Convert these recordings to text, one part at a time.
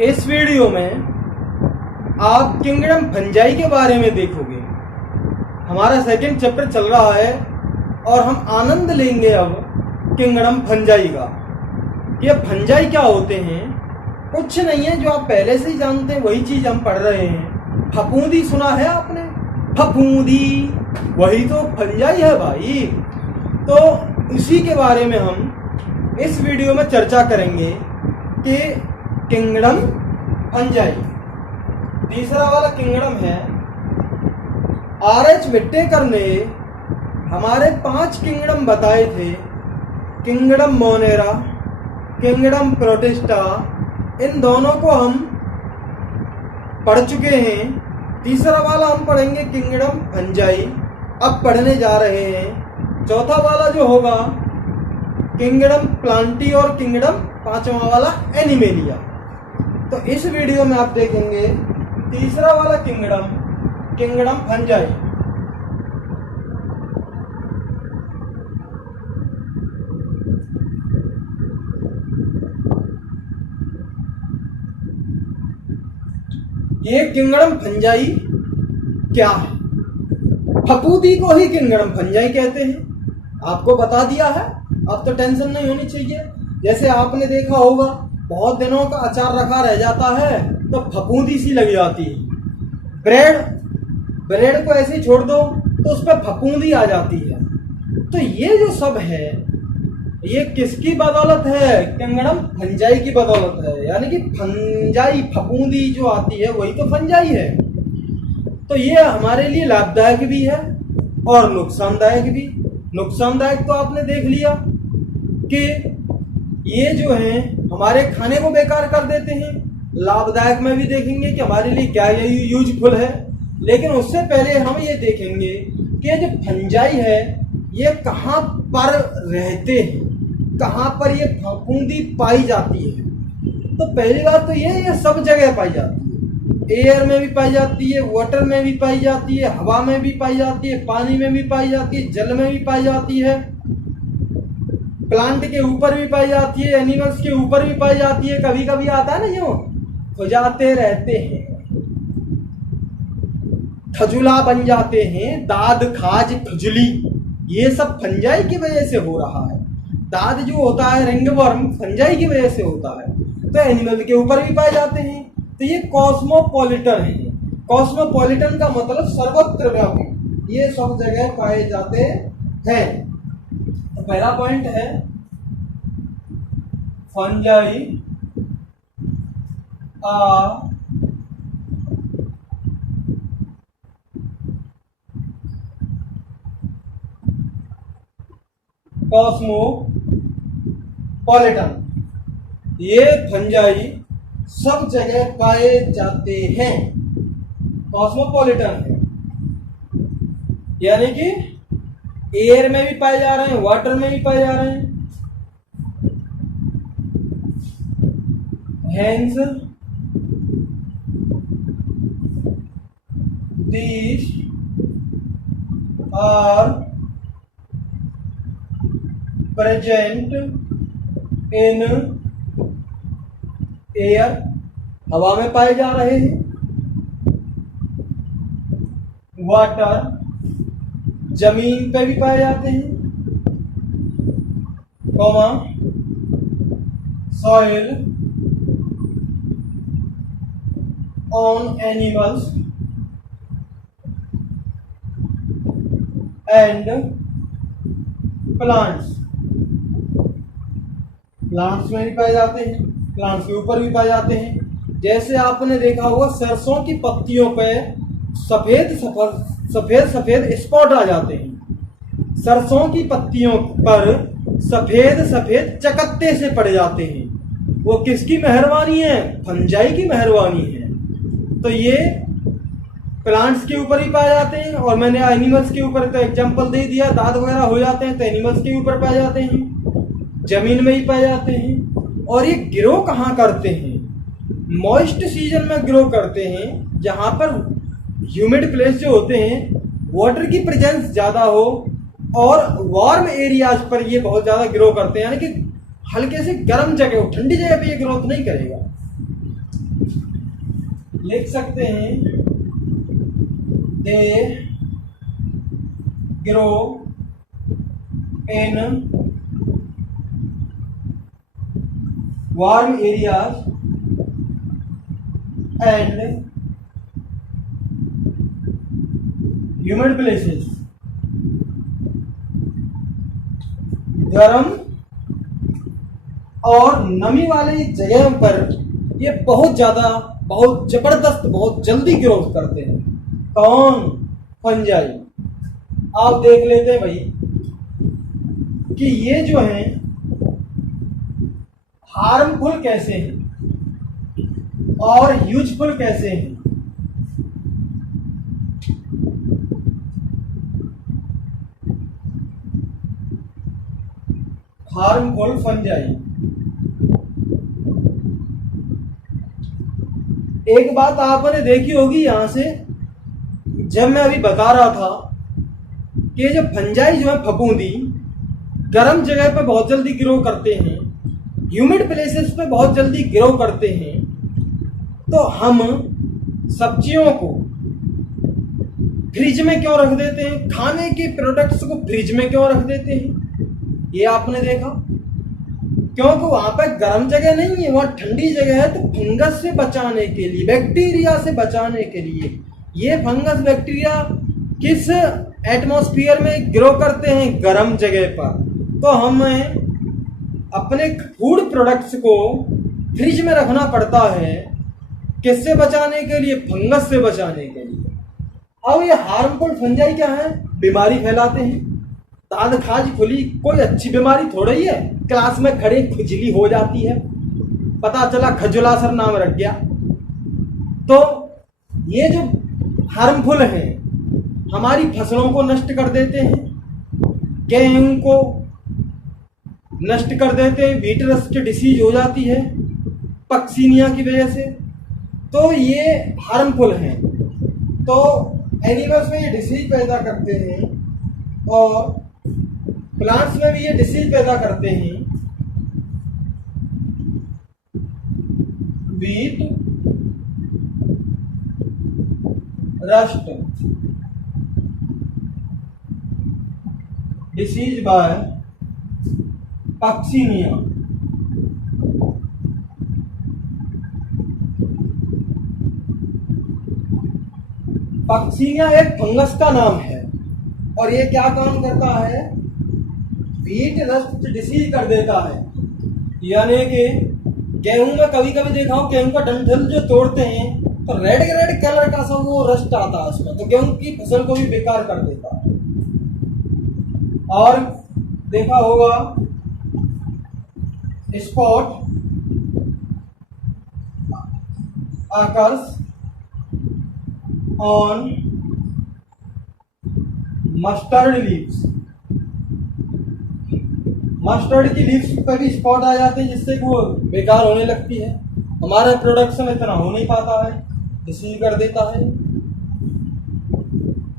इस वीडियो में आप किंगडम फंजाई के बारे में देखोगे। हमारा सेकंड चैप्टर चल रहा है और हम आनंद लेंगे अब किंगडम फंजाई का। ये फंजाई क्या होते हैं? कुछ नहीं है, जो आप पहले से ही जानते हैं वही चीज हम पढ़ रहे हैं। फफूंदी सुना है आपने? फफूंदी वही तो फंजाई है भाई। तो उसी के बारे में हम इस वीडियो में चर्चा करेंगे कि किंगडम फंजाई। तीसरा वाला किंगडम है, आर.एच. विटेकर ने हमारे 5 किंगडम बताए थे। किंगडम मोनेरा, किंगडम प्रोटिस्टा, इन दोनों को हम पढ़ चुके हैं। तीसरा वाला हम पढ़ेंगे किंगडम फंजाई, अब पढ़ने जा रहे हैं। चौथा वाला जो होगा किंगडम प्लांटी और किंगडम पांचवा वाला एनिमेलिया। तो इस वीडियो में आप देखेंगे तीसरा वाला किंगडम, किंगडम फंजाई। ये किंगडम फंजाई क्या है? फफूंदी को ही किंगडम फंजाई कहते हैं। आपको बता दिया है, अब तो टेंशन नहीं होनी चाहिए। जैसे आपने देखा होगा बहुत दिनों का अचार रखा रह जाता है तो फफूंदी सी लग जाती है। ब्रेड को ऐसे ही छोड़ दो तो उस पर फफूंदी आ जाती है। तो ये जो सब है ये किसकी बदौलत है? किंगडम फंजाई की बदौलत है। यानी कि फंजाई, फफूंदी जो आती है वही तो फंजाई है। तो ये हमारे लिए लाभदायक भी है और नुकसानदायक भी। नुकसानदायक तो आपने देख लिया कि ये जो है हमारे खाने को बेकार कर देते हैं। लाभदायक में भी देखेंगे कि हमारे लिए क्या ये यूजफुल है। लेकिन उससे पहले हम ये देखेंगे कि ये जो फंजाई है ये कहाँ पर रहते हैं, कहाँ पर ये फफूंदी पाई जाती है। तो पहली बात तो ये सब जगह पाई जाती है। एयर में भी पाई जाती है, वाटर में भी पाई जाती है, हवा में भी पाई जाती है, पानी में भी पाई जाती है, जल में भी पाई जाती है, प्लांट के ऊपर भी पाई जाती है, एनिमल्स के ऊपर भी पाई जाती है। कभी कभी आता है ना जो खुजाते रहते हैं, खजुला बन जाते हैं, दाद, खाज, खुजली, ये सब फंजाई की वजह से हो रहा है। दाद जो होता है, रिंगवर्म, फंजाई की वजह से होता है। तो एनिमल के ऊपर भी पाए जाते हैं। तो ये कॉस्मोपॉलिटन है। कॉस्मोपॉलिटन का मतलब सर्वत्र व्यापी, ये सब जगह पाए जाते हैं। तो पहला पॉइंट है फंजाई आर कॉस्मोपॉलिटन। ये फंजाई सब जगह पाए जाते हैं, कॉस्मोपॉलिटन है। यानी कि एयर में भी पाए जा रहे हैं, वाटर में भी पाए जा रहे हैं। Hence, these are present in air, हवा में पाए जा रहे हैं, वाटर, जमीन पे भी पाए जाते हैं, comma, soil, on animals and plants. Plants में भी पाए जाते हैं, प्लांट्स के ऊपर भी पाए जाते हैं। जैसे आपने देखा होगा सरसों की पत्तियों पे सफेद सफेद स्पॉट आ जाते हैं। सरसों की पत्तियों पर सफेद सफेद चकत्ते से पड़ जाते हैं। वो किसकी मेहरबानी है? फंजाई की मेहरबानी है। तो ये प्लांट्स के ऊपर ही पाए जाते हैं। और मैंने एनिमल्स के ऊपर तो एग्जांपल दे दिया, दांत वगैरह हो जाते हैं तो एनिमल्स के ऊपर पाए जाते हैं, जमीन में ही पाए जाते हैं। और ये ग्रो कहाँ करते हैं? मॉइस्ट सीजन में ग्रो करते हैं, जहाँ पर ह्यूमिड प्लेस जो होते हैं वाटर की प्रेजेंस ज़्यादा हो, और वार्म एरियाज पर ये बहुत ज़्यादा ग्रो करते हैं। यानी कि हल्के से गर्म जगह हो, ठंडी जगह पे ये ग्रोथ नहीं करेगा। लिख सकते हैं they grow in warm areas and humid places. गर्म और नमी वाली जगह पर ये बहुत ज्यादा, बहुत जबरदस्त, बहुत जल्दी ग्रोथ करते हैं। कौन? फंजाई। आप देख लेते हैं भाई कि ये जो है हार्मफुल कैसे हैं और यूजफुल कैसे हैं। Harmful fungi. एक बात आपने देखी होगी यहां से, जब मैं अभी बता रहा था कि जो फंजाई जो है फफूंदी गर्म जगह पे बहुत जल्दी ग्रो करते हैं, ह्यूमिड प्लेसेस पे बहुत जल्दी ग्रो करते हैं, तो हम सब्जियों को फ्रिज में क्यों रख देते हैं? खाने के प्रोडक्ट्स को फ्रिज में क्यों रख देते हैं? ये आपने देखा, क्योंकि वहां पर गर्म जगह नहीं है, वहां ठंडी जगह है। तो फंगस से बचाने के लिए, बैक्टीरिया से बचाने के लिए, ये फंगस बैक्टीरिया किस एटमॉस्फेयर में ग्रो करते हैं? गर्म जगह पर। तो हमें अपने फूड प्रोडक्ट्स को फ्रिज में रखना पड़ता है, किससे बचाने के लिए? फंगस से बचाने के लिए। अब ये हार्मफुल फंजाई क्या है? बीमारी फैलाते हैं। दांत खाज खुली कोई अच्छी बीमारी थोड़ा ही है, क्लास में खड़े खुजली हो जाती है, पता चला खजुला सर नाम रख गया। तो ये जो हार्मफुल है हमारी फसलों को नष्ट कर देते हैं, गेहूं को नष्ट कर देते हैं, व्हीट रस्ट डिसीज हो जाती है पक्सीनिया की वजह से। तो ये हार्मफुल हैं। तो एनिमल्स में ये डिसीज पैदा करते हैं और प्लांट्स में भी ये डिसीज पैदा करते हैं। Wheat rust disease by Puccinia. Puccinia एक फंगस का नाम है और ये क्या काम करता है? व्हीट रस्ट डिसीज कर देता है। यानी कि गेहूं में कभी कभी देखा हो, गेहूं का डंठल जो तोड़ते हैं तो रेड रेड कलर का सब वो रस्ट आता है उसमें, तो गेहूं की फसल को भी बेकार कर देता है। और देखा होगा spot occurs on mustard leaves. Mustard की लीव्स पर भी स्पॉट आ जाते हैं, जिससे वो बेकार होने लगती है। हमारे प्रोडक्शन इतना हो नहीं पाता है, डिसीज कर देता है।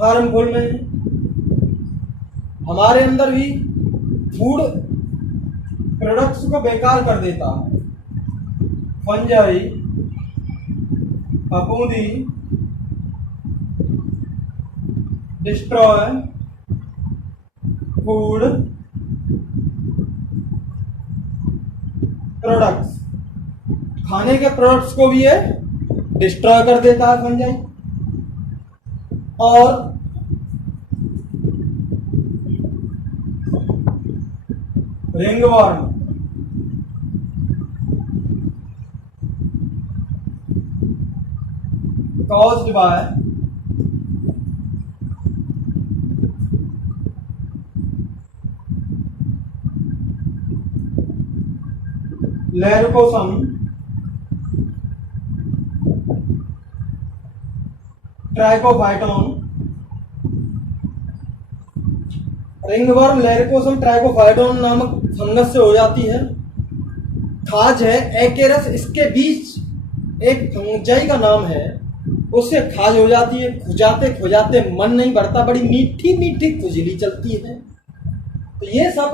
हार्मफुल में हमारे अंदर भी फूड प्रोडक्ट्स को बेकार कर देता है। फंजाई फफूंदी डिस्ट्रॉय फूड प्रोडक्ट्स। खाने के प्रोडक्ट्स को भी ये डिस्ट्रॉय कर देता है फंजाई। और ringworm caused by Laryngosum trichophyton। Ringworm Laryngosum trichophyton नामक फंगस से हो जाती है। खाज है एकेरस, इसके बीच एक फंजाई का नाम है, उससे खाज हो जाती है। खुजाते खुजाते मन नहीं भरता, बड़ी मीठी मीठी खुजली चलती है। तो ये सब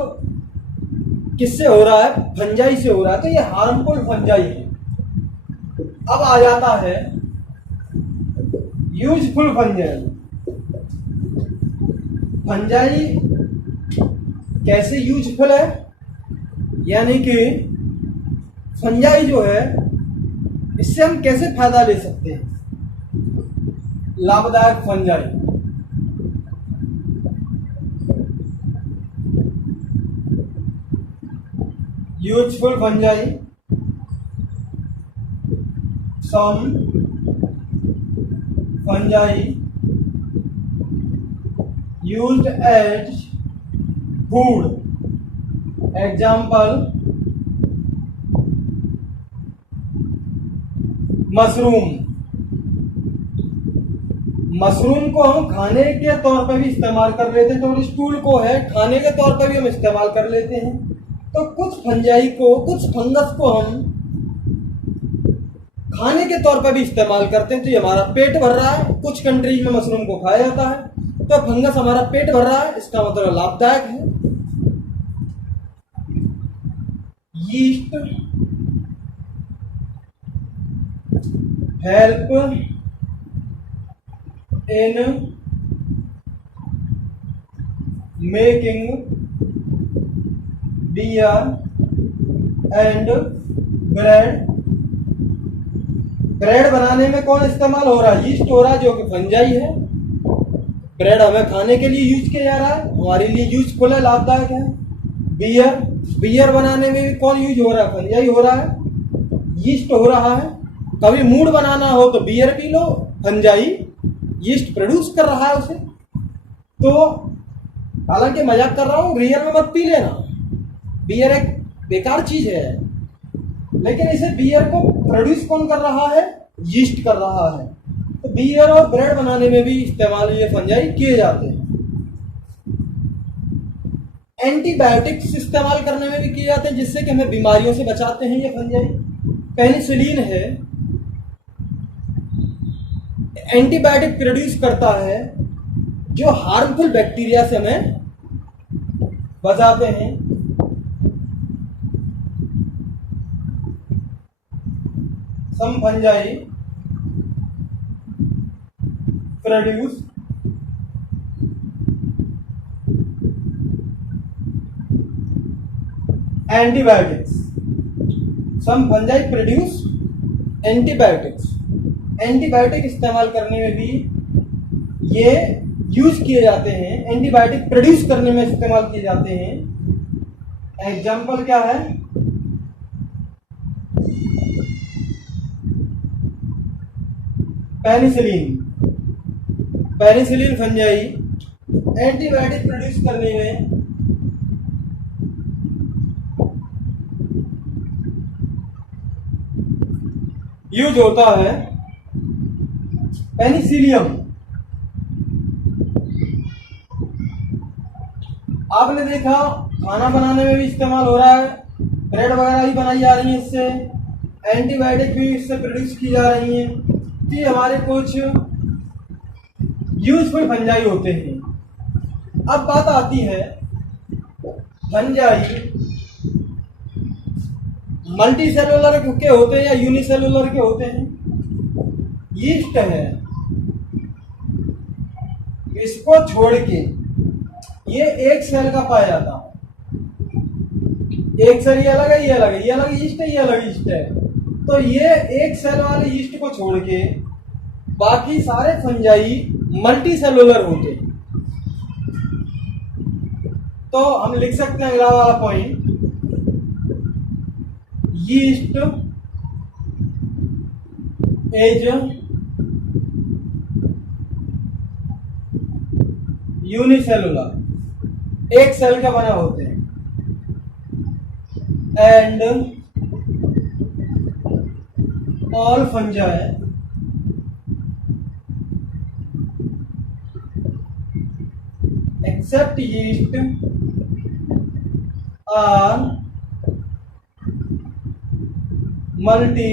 किससे हो रहा है? फंजाई से हो रहा है। तो ये हार्मफुल फंजाई है। अब आ जाता है यूजफुल फंजाई। फंजाई कैसे यूजफुल है, यानी कि फंजाई जो है इससे हम कैसे फायदा ले सकते हैं। लाभदायक fungi, useful fungi, some fungi used as food, example mushroom. Mushroom को हम खाने के तौर पर भी इस्तेमाल कर लेते हैं, तो स्टूल को है खाने के तौर पर भी हम इस्तेमाल कर लेते हैं। तो कुछ फंजाई को, कुछ फंगस को हम खाने के तौर पर भी इस्तेमाल करते हैं, तो ये हमारा पेट भर रहा है। कुछ कंट्रीज में मशरूम को खाया जाता है, तो फंगस हमारा पेट भर रहा है, इसका मतलब लाभदायक है। Yeast help in making beer and bread. Bread बनाने में कौन इस्तेमाल हो रहा है? यीस्ट हो रहा है, जो कि फंजाई है। ब्रेड हमें खाने के लिए यूज किया जा रहा है, हमारे लिए यूजफुल है, लाभदायक है। बियर, बियर बनाने में भी कौन यूज हो रहा है? फंजाई हो रहा है, यीस्ट हो रहा है। कभी मूड बनाना हो तो beer P low, fungi yeast produce कर रहा है उसे। तो हालांकि मजाक कर रहा हूँ, रियल में मत पी लेना, बियर एक बेकार चीज है, लेकिन इसे बियर को प्रोड्यूस कौन कर रहा है? यीस्ट कर रहा है। तो बियर और ब्रेड बनाने में भी इस्तेमाल ये फंजाई किए जाते हैं। एंटीबायोटिक्स इस्तेमाल करने में भी किए जाते हैं, जिससे कि हमें बीमारियों से बचाते हैं ये फंजाई। पेनिसिलिन है, एंटीबायोटिक प्रोड्यूस करता है, जो हार्मफुल बैक्टीरिया से हमें बचाते हैं। सम फंजाई प्रोड्यूस एंटीबायोटिक्स। सम फंजाई प्रोड्यूस एंटीबायोटिक्स। एंटीबायोटिक इस्तेमाल करने में भी ये यूज किए जाते हैं, एंटीबायोटिक प्रोड्यूस करने में इस्तेमाल किए जाते हैं। एग्जाम्पल क्या है? Penicillin. Penicillin fungi antibiotic produce करने में यूज होता है। पेनिसिलियम आपने देखा खाना बनाने में भी इस्तेमाल हो रहा है, ब्रेड वगैरह भी बनाई जा रही है इससे, एंटीबायोटिक भी इससे प्रोड्यूस की जा रही है। तो ये हमारे कुछ यूजफुल फंजाई होते हैं। अब बात आती है फंजाई मल्टी सेलुलर के होते हैं या यूनिसेलुलर के होते हैं। यीस्ट है, इसको छोड़ के ये एक सेल का पाया जाता है। एक सेल ये अलग है, ये अलग है, ये अलग यीस्ट है, ये अलग यीस्ट है। तो ये एक सेल वाले यीस्ट को छोड़ के बाकी सारे फंजाई मल्टी सेलुलर होते हैं। तो हम लिख सकते हैं अगला वाला पॉइंट, यीस्ट इज यूनिसेलुलर, एक सेल का बना होते हैं, and all fungi except yeast are multi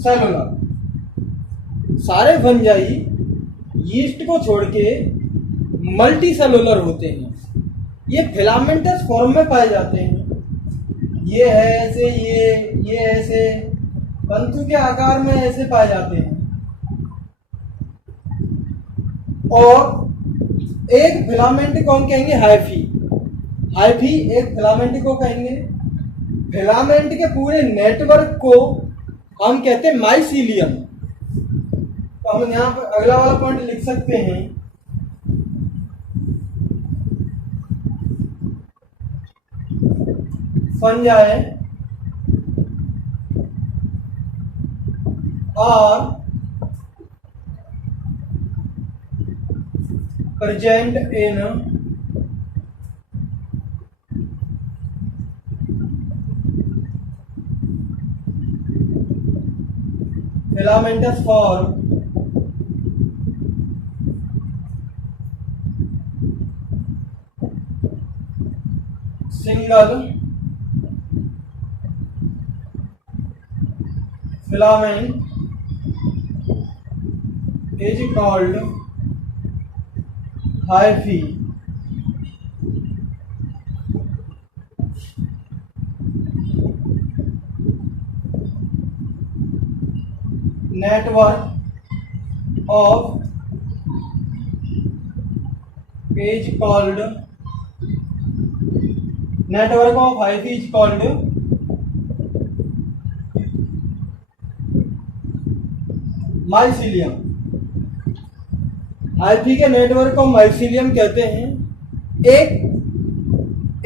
cellular. सारे फंजाई यीस्ट को छोड़ के मल्टी सेलुलर होते हैं। ये फिलामेंटस फॉर्म में पाए जाते हैं। ये है ऐसे, ये ऐसे, तंतु के आकार में ऐसे पाए जाते हैं। और एक फिलामेंट को हम कहेंगे हाइफी। हाइफी एक फिलामेंट को कहेंगे। फिलामेंट के पूरे नेटवर्क को हम कहते हैं माइसीलियम। तो हम यहाँ पर अगला वाला पॉइंट लिख सकते हैं, fungi are present in filamentous form single filament is called hyphae. Network of is called network of hyphae is called mycelium. Hyphae के नेटवर्क को माइसीलियम कहते हैं।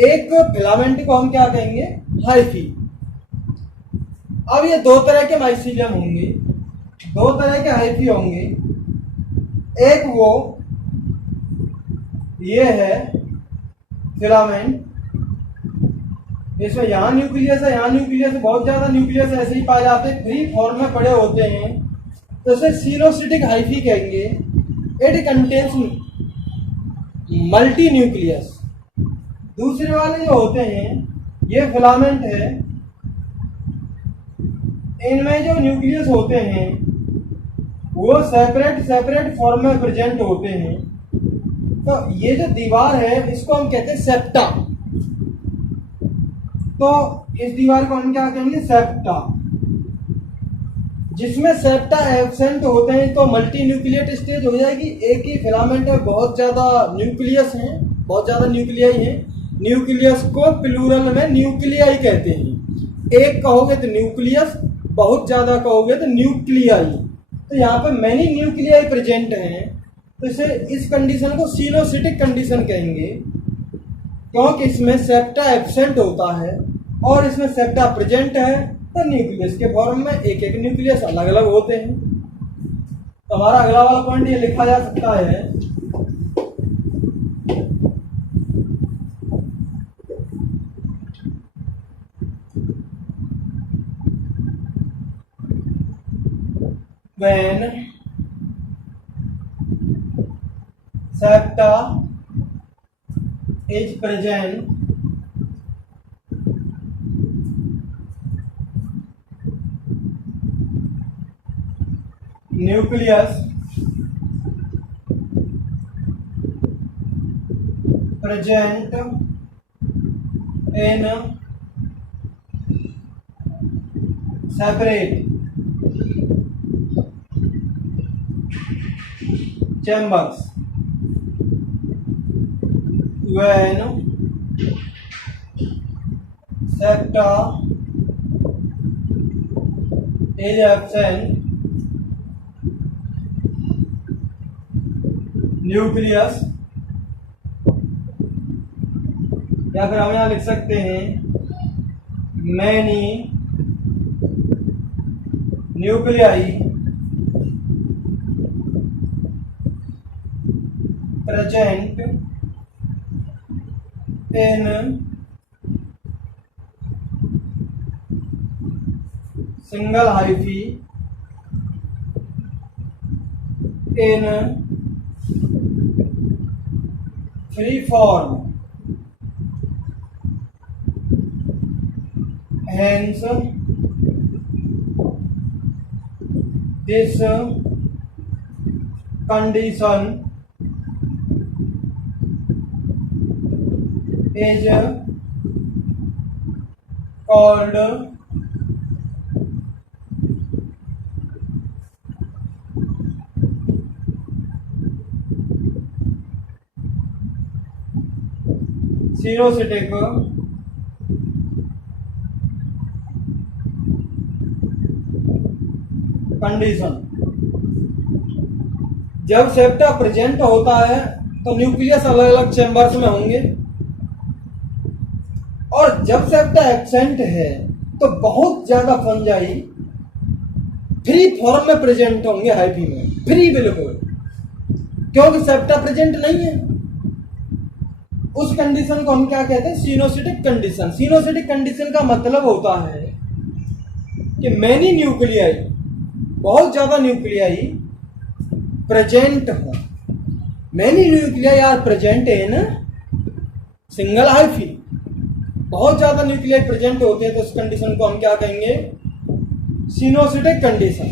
एक फिलामेंट को हम क्या कहेंगे, हाइफी। अब ये दो तरह के माइसीलियम होंगे, दो तरह के हाइफी होंगे। एक वो ये है फिलामेंट, इसमें यहाँ न्यूक्लियस है, यहाँ न्यूक्लियस है, बहुत ज्यादा न्यूक्लियस ऐसे ही पाए जाते हैं, फ्री फॉर्म में पड़े होते हैं, तो इसे सिनोसिटिक हाइफी कहेंगे। It contains multi nucleus. दूसरे वाले जो होते हैं ये फिलामेंट है, इनमें जो न्यूक्लियस होते हैं वो सेपरेट फॉर्म में प्रेजेंट होते हैं। तो ये जो दीवार है इसको हम कहते हैं सेप्टा। तो इस दीवार को हम क्या कहेंगे, सेप्टा। जिसमें सेप्टा एब्सेंट होते हैं तो मल्टी न्यूक्लिएट स्टेज हो जाएगी। एक ही फिलामेंट में बहुत ज्यादा न्यूक्लियस हैं, बहुत ज्यादा न्यूक्लियाई हैं। न्यूक्लियस को प्लूरल में न्यूक्लियाई कहते हैं। एक कहोगे तो न्यूक्लियस, बहुत ज्यादा कहोगे तो न्यूक्लियाई। तो यहाँ पे मैनी न्यूक्लियाई प्रेजेंट हैं, तो इसे इस कंडीशन को सिनोसिटिक कंडीशन कहेंगे, क्योंकि इसमें सेप्टा एब्सेंट होता है और इसमें सेप्टा प्रेजेंट है। तो न्यूक्लियस के फॉर्म में एक एक न्यूक्लियस अलग अलग होते हैं। तो हमारा अगला वाला पॉइंट ये लिखा जा सकता है, when septa is present nucleus present in separate chambers, when septa is absent, nucleus, या फिर हम यहां लिख सकते हैं many nuclei present in single hyphae in free form, hence this condition is called xenocytic condition. जब सेप्टा प्रेजेंट होता है तो न्यूक्लियस अलग अलग चेंबर्स में होंगे, और जब सेप्टा एब्सेंट है तो बहुत ज्यादा फंजाई फ्री फॉर्म में प्रेजेंट होंगे, हाइफी में फ्री बिल्कुल, क्योंकि सेप्टा प्रेजेंट नहीं है। उस कंडीशन को हम क्या कहते हैं? सिनोसिटिक कंडीशन। सिनोसिटिक कंडीशन का मतलब होता है कि मैनी न्यूक्लियाई, बहुत ज्यादा न्यूक्लियाई प्रेजेंट हो। Many nuclei are present in single hyphae. बहुत ज्यादा न्यूक्लियाई प्रेजेंट होते हैं तो उस कंडीशन को हम क्या कहेंगे? सिनोसिटिक कंडीशन।